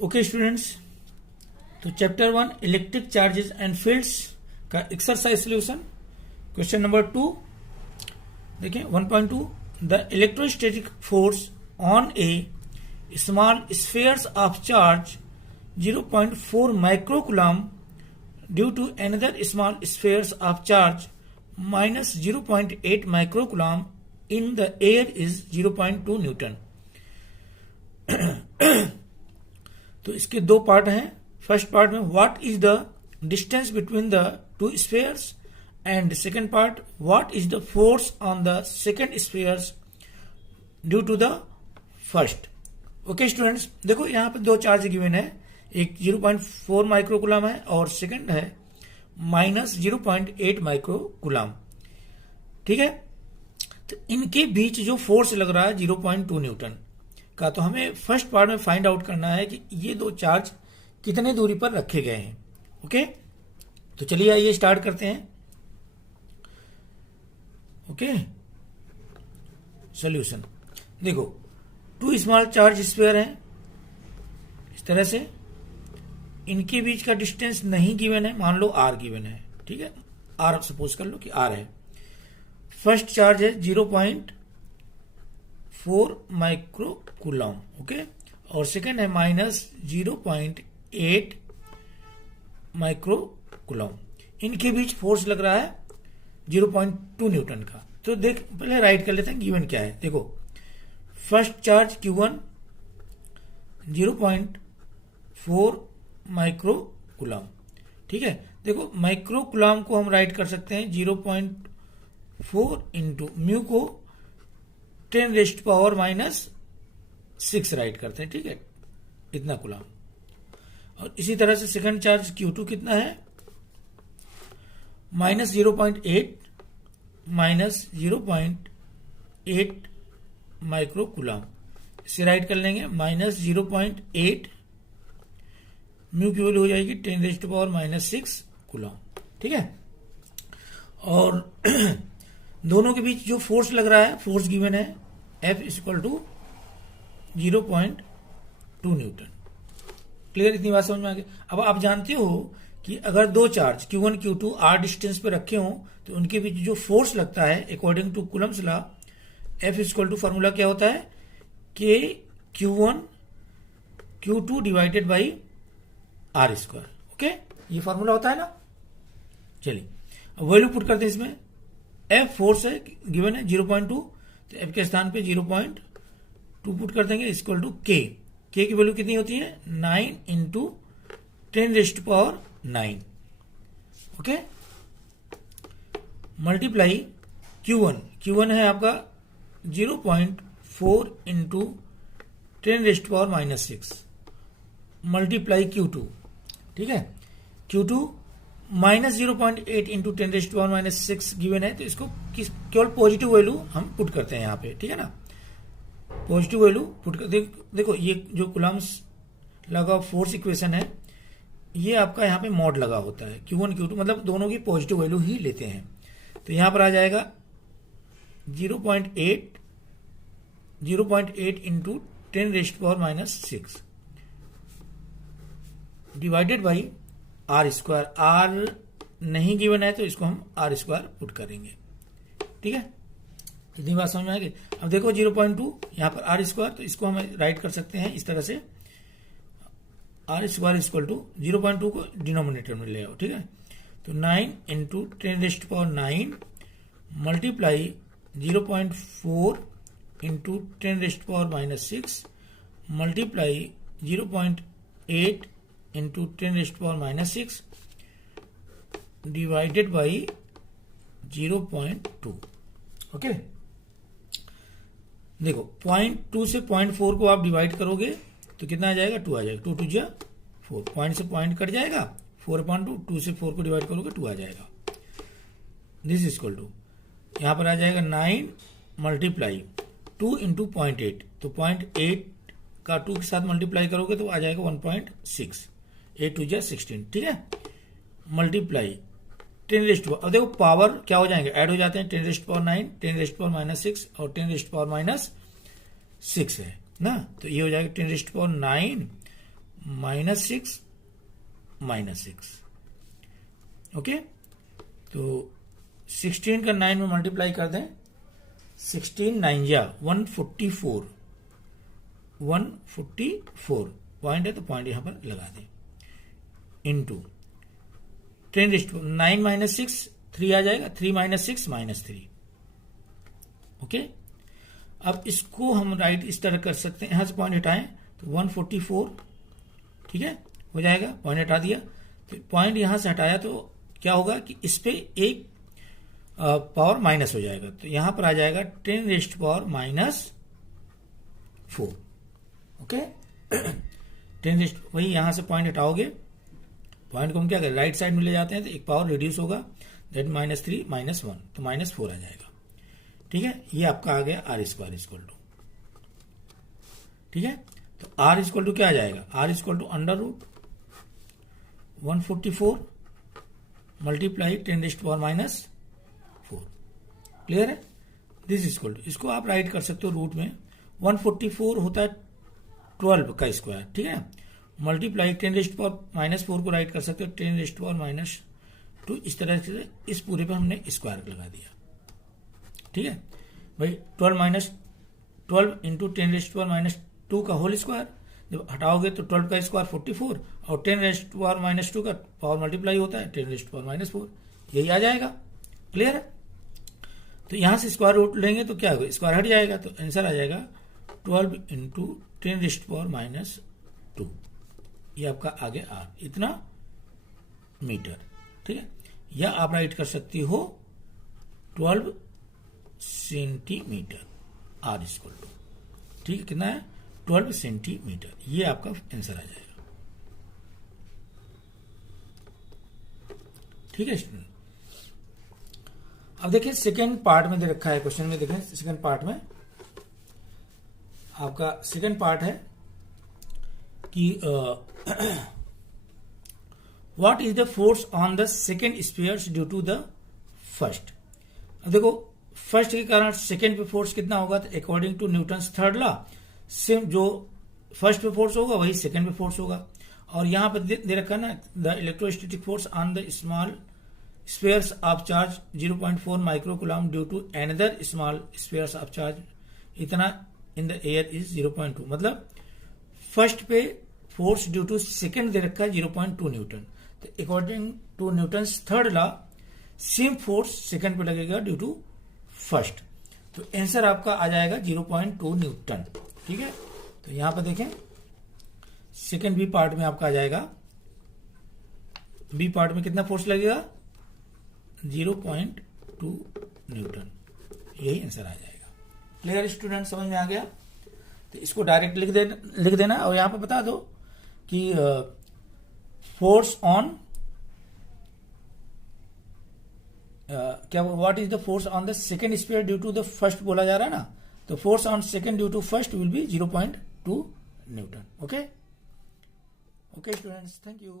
Okay students, तो chapter 1 electric charges and fields का exercise solution question number 2 देखिए 1.2 the electrostatic force on a small spheres of charge 0.4 microcoulomb due to another small spheres of charge minus 0.8 microcoulomb in the air is 0.2 newton. तो इसके दो part हैं। First part में what is the distance between the two spheres and second part what is the force on the second spheres due to the first. Okay students, देखो यहां पर दो charge given है, एक 0.4 माइक्रोकूलम है और सेकेंड है माइनस 0.8 माइक्रोकूलम। ठीक है, तो इनके बीच जो फोर्स लग रहा है 0.2 न्यूटन का, तो हमें फर्स्ट पार्ट में फाइंड आउट करना है कि ये दो चार्ज कितने दूरी पर रखे गए हैं। ओके, तो चलिए आइए स्टार्ट करते हैं। ओके, सॉल्यूशन देखो, टू स्मॉल चार्ज स्फीयर है इस तरह से, इनके बीच का डिस्टेंस नहीं गिवन है, मान लो आर गिवन है। ठीक है, आर सपोज कर लो कि आर है। फर्स्ट चार्ज है 0.4 माइक्रोकूलम, ओके, और सेकेंड है माइनस 0.8 माइक्रोकूलम। इनके बीच फोर्स लग रहा है 0.2 न्यूटन का। तो देख पहले राइट कर लेते हैं गिवन क्या है। देखो फर्स्ट चार्ज Q1 0.4 माइक्रोकूलम। ठीक है, देखो माइक्रोकूलम को हम राइट कर सकते हैं 0.4 इंटू म्यू को 10⁻⁻⁶ राइट करते हैं। ठीक है, इतना कूलम। और इसी तरह से सेकंड चार्ज Q2 कितना है, माइनस 0.8 माइक्रोकूलम। इसे राइट कर लेंगे माइनस 0.8 म्यू की वैल्यू हो जाएगी 10⁻⁻⁶ कूलम। ठीक है, और दोनों के बीच जो फोर्स लग रहा है, फोर्स गिवन है F equal to 0.2 newton. Clear, इतनी बात समझ में आ गई। अब आप जानते हो कि अगर दो charge Q1 Q2 r distance पे रखे हों तो उनके बीच जो फोर्स लगता है according to coulomb's law, F equal to formula क्या होता है, K Q1 Q2 divided by R square. Okay, ये फॉर्मूला होता है ना। चलिए अब वैल्यू पुट करते हैं इसमें। F फोर्स है गिवन है 0.2, तो F के स्थान पे 0.2 पुट कर देंगे इक्वल टू K। K की वैल्यू कितनी होती है, 9 इंटू 10⁻⁹। ओके, मल्टीप्लाई Q1 है आपका 0.4 इंटू 10⁻⁻⁶ मल्टीप्लाई Q2। ठीक है, Q2 माइनस 0.8 इंटू 10⁻⁻⁶ गिवन है, तो इसको केवल पॉजिटिव वैल्यू हम पुट करते हैं यहाँ पे। ठीक है ना, पॉजिटिव वैल्यू पुट कर देखो ये जो कूलम्स लगा फोर्स इक्वेशन है, ये आपका यहाँ पे मॉड लगा होता है Q1 Q2, मतलब दोनों की पॉजिटिव वैल्यू ही लेते हैं। तो यहाँ पर आ जाएगा 0.8 into 10⁻⁻⁶ divided by R square. R नहीं गिवन है तो इसको हम आर स्क्वायर पुट करेंगे। ठीक है, इतनी बात समझ में आएगी। अब देखो 0.2 यहाँ पर आर स्क्वायर, तो इसको हम राइट कर सकते हैं इस तरह से, आर स्क्वायर इक्वल टू 0.2 को डिनोमिनेटर में ले आओ। ठीक है, तो 9 into 10⁻⁹ multiply 0.4 into 10⁻⁻⁶ multiply 0.8 into 10⁻⁻⁶ divided by 0.2। Okay, देखो 0.2 से 0.4 को आप डिवाइड करोगे तो कितना आ जाएगा, 2 आ जाएगा। 2 2 जा 4, पॉइंट से पॉइंट कट जाएगा, 4/2, 2 से 4 को डिवाइड करोगे 2 आ जाएगा। दिस इक्वल टू यहां पर आ जाएगा 9 मल्टीप्लाई 2 इंटू 0.8, तो 0.8 का 2 के साथ मल्टीप्लाई करोगे तो आ जाएगा 1.6, 8 2 जा 16। ठीक है, मल्टीप्लाई 10⁻, अब देखो पावर क्या हो जाएंगे, ऐड हो जाते हैं, 10⁻⁹, 10⁻⁻⁶ और 10⁻⁻⁶ है ना, तो ये हो जाएगा 10⁻⁹ -6 -6। ओके, तो 16 का 9 में मल्टीप्लाई कर दें, 16 9 या 144 पॉइंट है तो पॉइंट यहां पर लगा दें, इनटू 10⁻9 -6 3 आ जाएगा, 3 - 6 -3। ओके, अब इसको हम राइट इस तरह कर सकते हैं, यहां से पॉइंट हटाएं तो 144, ठीक है, हो जाएगा। पॉइंट हटा दिया तो पॉइंट यहां से हटाया तो क्या होगा कि इस पे एक पावर माइनस हो जाएगा, तो यहां पर आ जाएगा 10⁻⁻4। ओके, 10 वही यहां से पॉइंट हटाओगे, पॉइंट को हम क्या करें, राइट साइड में ले जाते हैं तो एक पावर रिड्यूस होगा, दैट -3 -1 तो -4 आ जाएगा। ठीक है, ये आपका आ गया R स्क्वायर इक्वल टू, ठीक है, तो R इक्वल टू क्या आ जाएगा, R equal to √144 multiply 10⁻⁻4। Clear है, दिस इक्वल टू, इसको आप राइट कर सकते हो रूट में, 144 होता है 12 का स्क्वायर, ठीक है, मल्टीप्लाई 10⁻⁻4 को राइट कर सकते हो 10⁻⁻2। इस तरह से इस पूरे पे हमने स्क्वायर लगा दिया, ठीक है भाई। 12 इंटू 10⁻⁻2 का होल स्क्वायर, जब हटाओगे तो 12 का स्क्वायर 44 और 10⁻⁻2 का पावर मल्टीप्लाई होता है 10⁻⁻4, यही आ जाएगा। क्लियर है, तो यहां से स्क्वायर रूट लेंगे तो क्या होगा, स्क्वायर हट जाएगा तो आंसर आ जाएगा 12 इंटू 10⁻⁻2, ये आपका आगे R इतना मीटर, ठीक है, या आप राइट कर सकती हो 12 सेंटीमीटर, R इक्वल टू, ठीक है, कितना है 12 सेंटीमीटर, ये आपका आंसर आ जाएगा। ठीक है स्टूडेंट, अब देखिए सेकेंड पार्ट में दे रखा है क्वेश्चन में, देखें सेकेंड पार्ट में आपका सेकेंड पार्ट है कि what is the force on the second spheres due to the first. अब देखो फर्स्ट के कारण सेकेंड पे फोर्स कितना होगा, तो according to Newton's third law same जो फर्स्ट पे फोर्स होगा वही सेकेंड पे फोर्स होगा। और यहां पर दे रखा है ना, the electrostatic force on the small spheres of charge 0.4 microcoulomb due to another small spheres of charge इतना इन द एयर इज 0.2। मतलब फर्स्ट पे फोर्स ड्यू टू सेकेंड दे रखा है 0.2 न्यूटन, तो according to Newton's third law same force second पे लगेगा due to first, तो आंसर आपका आ जाएगा 0.2 न्यूटन। ठीक है, तो यहां पर देखें सेकेंड बी पार्ट में आपका आ जाएगा, बी पार्ट में कितना फोर्स लगेगा 0.2 न्यूटन, यही आंसर आ जाएगा। क्लियर स्टूडेंट, समझ में आ गया, तो इसको डायरेक्ट लिख देना और यहां पर बता दो कि फोर्स ऑन क्या, what is the force on the second sphere due to the first बोला जा रहा है ना, तो force on second due to first will be 0.2 newton. Okay okay students, thank you.